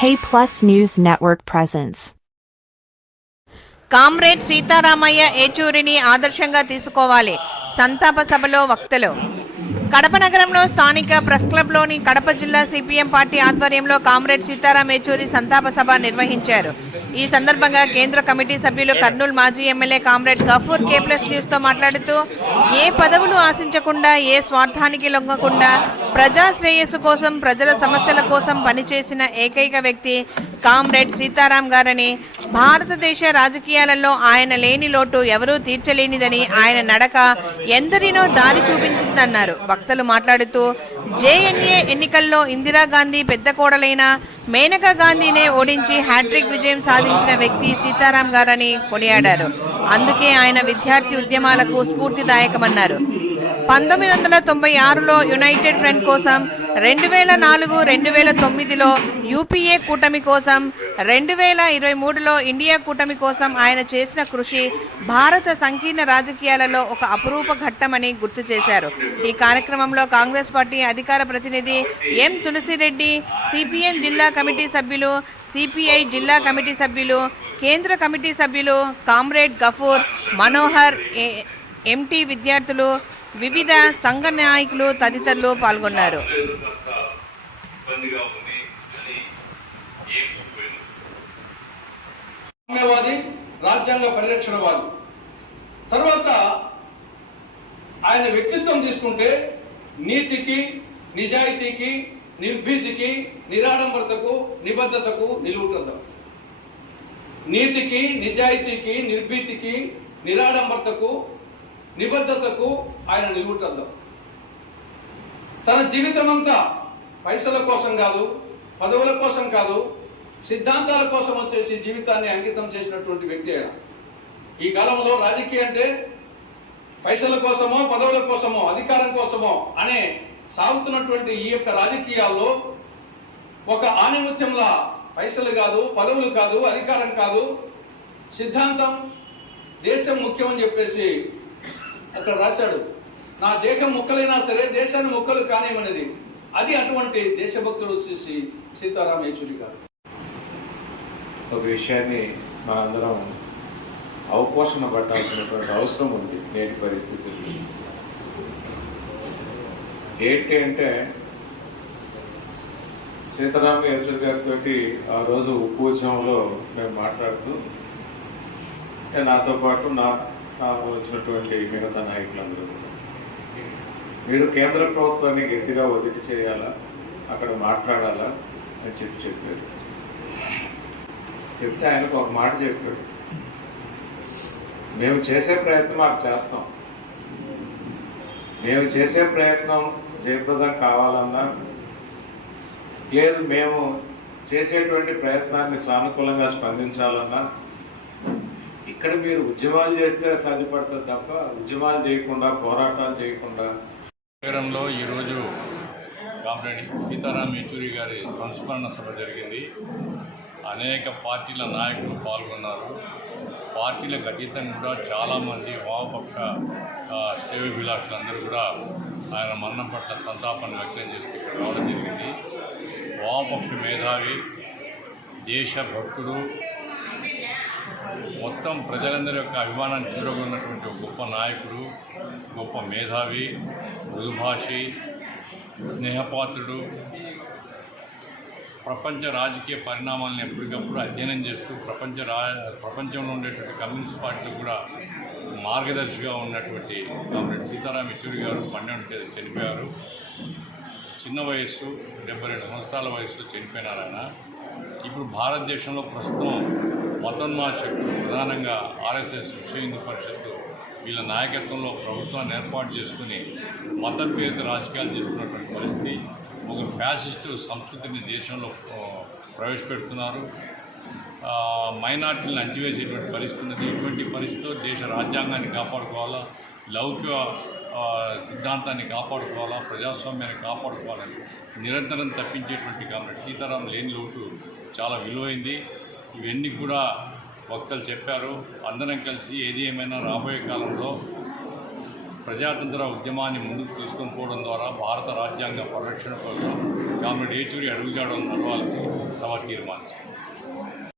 K Plus News Network presents. Comrade Sitaramaiah ఏచూరిని ఆదర్శంగా తీసుకోవాలి. సంతాప సభలో వక్తలు. కడప నగరంలో స్థానిక ప్రెస్ క్లబ్లోని కడప జిల్లా సిపిఎం పార్టీ ఆధ్వర్యంలో కామ్రేడ్ సీతారాం ఏచూరి సంతాప సభ నిర్వహించారు. ఈ సందర్భంగా కేంద్ర కమిటీ సభ్యులు కర్నూలు మాజీ MLA comrade Gafoor K plus న్యూస్తో మాట్లాడుతూ ఏ పదవులు ఆశించకుండా ఏ స్వార్థానికి లొంగకుండా ప్రజా శ్రేయస్సు కోసం ప్రజల సమస్యల కోసం పనిచేసిన ఏకైక వ్యక్తి కామ్రేడ్ సీతారాం గారని భారతదేశ రాజకీయాలలో ఆయన లేని లోటు ఎవరూ తీర్చలేనిదని ఆయన నడక ఎందరినో దారి చూపించిందన్నారు. వక్తలు మాట్లాడుతూ జేఎన్ఏ ఎన్నికల్లో ఇందిరాగాంధీ పెద్ద కోడలైన మేనకా గాంధీనే ఓడించి హ్యాట్రిక్ విజయం సాధించిన వ్యక్తి సీతారాం గారని కొనియాడారు. అందుకే ఆయన విద్యార్థి ఉద్యమాలకు స్ఫూర్తిదాయకమన్నారు. పంతొమ్మిది వందల తొంభై ఆరులో యునైటెడ్ ఫ్రంట్ కోసం రెండు వేల నాలుగు రెండు వేల తొమ్మిదిలో యూపీఏ కూటమి కోసం రెండు వేల ఇరవై మూడులో ఇండియా కూటమి కోసం ఆయన చేసిన కృషి భారత సంకీర్ణ రాజకీయాలలో ఒక అపురూప ఘట్టమని గుర్తు చేశారు. ఈ కార్యక్రమంలో కాంగ్రెస్ పార్టీ అధికార ప్రతినిధి ఎం తులసిరెడ్డి సిపిఎం జిల్లా కమిటీ సభ్యులు సిపిఐ జిల్లా కమిటీ సభ్యులు కేంద్ర కమిటీ సభ్యులు కామ్రేడ్ గఫూర్ మనోహర్ ఏ- ఎంటీ విద్యార్థులు వివిధ సంఘ నాయకులు తదితరులు పాల్గొన్నారు. సామ్యవాది రాజ్యాంగ పరిరక్షణవాది. తర్వాత ఆయన వ్యక్తిత్వం తీసుకుంటే నీతికి నిజాయితీకి నిర్భీతికి నిరాడంబరతకు నిబద్ధతకు నిలువుటద్ద నీతికి నిజాయితీకి నిర్భీతికి నిరాడంబరతకు నిబద్ధతకు ఆయన నిలువుటద్దాం తన జీవితం అంతా పైసల కోసం కాదు పదవుల కోసం కాదు సిద్ధాంతాల కోసం వచ్చేసి జీవితాన్ని అంకితం చేసినటువంటి వ్యక్తి ఆయన. ఈ కాలంలో రాజకీయం అంటే పైసల కోసమో పదవుల కోసమో అధికారం కోసమో అనే సాగుతున్నటువంటి ఈ యొక్క రాజకీయాల్లో ఒక ఆణిముత్యంలా పైసలు కాదు పదవులు కాదు అధికారం కాదు సిద్ధాంతం దేశం ముఖ్యమని చెప్పేసి అక్కడ రాశాడు? నా దేహం ముక్కలైనా సరే దేశాన్ని ముక్కలు కానివ్వనిది. అది అటువంటి దేశభక్తుడు వచ్చేసి సీతారాం యేచూరి గారు. ఒక విషయాన్ని మనందరం అవపోషణ పట్టాల్సినటువంటి అవసరం ఉంది నేటి పరిస్థితుల్లో. ఏంటి అంటే సీతారామ యేచూరి గారితో ఆ రోజు ఉప్పు ఉద్యమంలో మేము మాట్లాడుతూ నాతో పాటు నా నాకు వచ్చినటువంటి మిగతా నాయకులందరూ మీరు కేంద్ర ప్రభుత్వాన్ని గట్టిగా ఒదిటి చేయాలా? అక్కడ మాట్లాడాలా? అని చెప్పి చెప్పారు. చెప్తే ఆయనకు ఒక మాట చెప్పాడు. మేము చేసే ప్రయత్నం మాకు చేస్తాం. మేము చేసే ప్రయత్నం జయప్రదం కావాలన్నా లేదు మేము చేసేటువంటి ప్రయత్నాన్ని సానుకూలంగా స్పందించాలన్నా ఇక్కడ మీరు ఉద్యమాలు చేస్తే సాధ్యపడుతుంది తప్ప ఉద్యమాలు చేయకుండా పోరాటాలు చేయకుండా. నగరంలో ఈరోజు కామ్రేడ్ సీతారాం యేచూరి గారి సంస్మరణ సభ జరిగింది. అనేక పార్టీల నాయకులు పాల్గొన్నారు. పార్టీలకు అతీతంగా కూడా చాలామంది వామపక్ష ఆ, శ్రేయోభిలాషులందరూ కూడా ఆయన మరణం పట్ల సంతాపాన్ని వ్యక్తం చేస్తూ ఇక్కడ రావడం జరిగింది. వామపక్ష మేధావి దేశభక్తుడు మొత్తం ప్రజలందరి యొక్క అభిమానాన్ని చేరగొన్నటువంటి గొప్ప నాయకుడు గొప్ప మేధావి మృదుభాషి స్నేహపాత్రుడు. ప్రపంచ రాజకీయ పరిణామాలను ఎప్పటికప్పుడు అధ్యయనం చేస్తూ ప్రపంచ రా ప్రపంచంలో ఉండేటువంటి కమ్యూనిస్ట్ పార్టీలకు కూడా మార్గదర్శిగా ఉన్నటువంటి కామ్రేడ్ సీతారాం యెచూరి గారు పన్నెండు తేదీ చనిపోయారు. చిన్న వయస్సు డెబ్బై రెండు సంవత్సరాల వయసులో చనిపోయినారు ఆయన. ఇప్పుడు భారతదేశంలో ప్రస్తుతం మతోన్మాద శక్తులు ప్రధానంగా ఆర్ఎస్ఎస్ విశ్వ హిందూ పరిషత్తు వీళ్ళ నాయకత్వంలో ప్రభుత్వాన్ని ఏర్పాటు చేసుకుని మతపేరిత రాజకీయాలు చేస్తున్నటువంటి పరిస్థితి. ఒక ఫ్యాసిస్టు సంస్కృతిని దేశంలో ప్రవేశపెడుతున్నారు. మైనార్టీలను అంచివేసేటువంటి పరిస్థితి ఉన్నది. ఇటువంటి పరిస్థితిలో దేశ రాజ్యాంగాన్ని కాపాడుకోవాలా? లౌకిక సిద్ధాంతాన్ని కాపాడుకోవాలా ప్రజాస్వామ్యాన్ని కాపాడుకోవాలని నిరంతరం తప్పించేటువంటి కాబట్టి సీతారాం లేని లోటు చాలా విలువైంది. ఇవన్నీ కూడా వక్తలు చెప్పారు. అందరం కలిసి ఏది ఏమైనా రాబోయే కాలంలో ప్రజాతంత్ర ఉద్యమాన్ని ముందుకు తీసుకొని పోవడం ద్వారా భారత రాజ్యాంగ పరిరక్షణ కోసం కామ్రేడ్ ఏచూరి అడుగుజాడడం తర్వాత సభ తీర్మానించారు.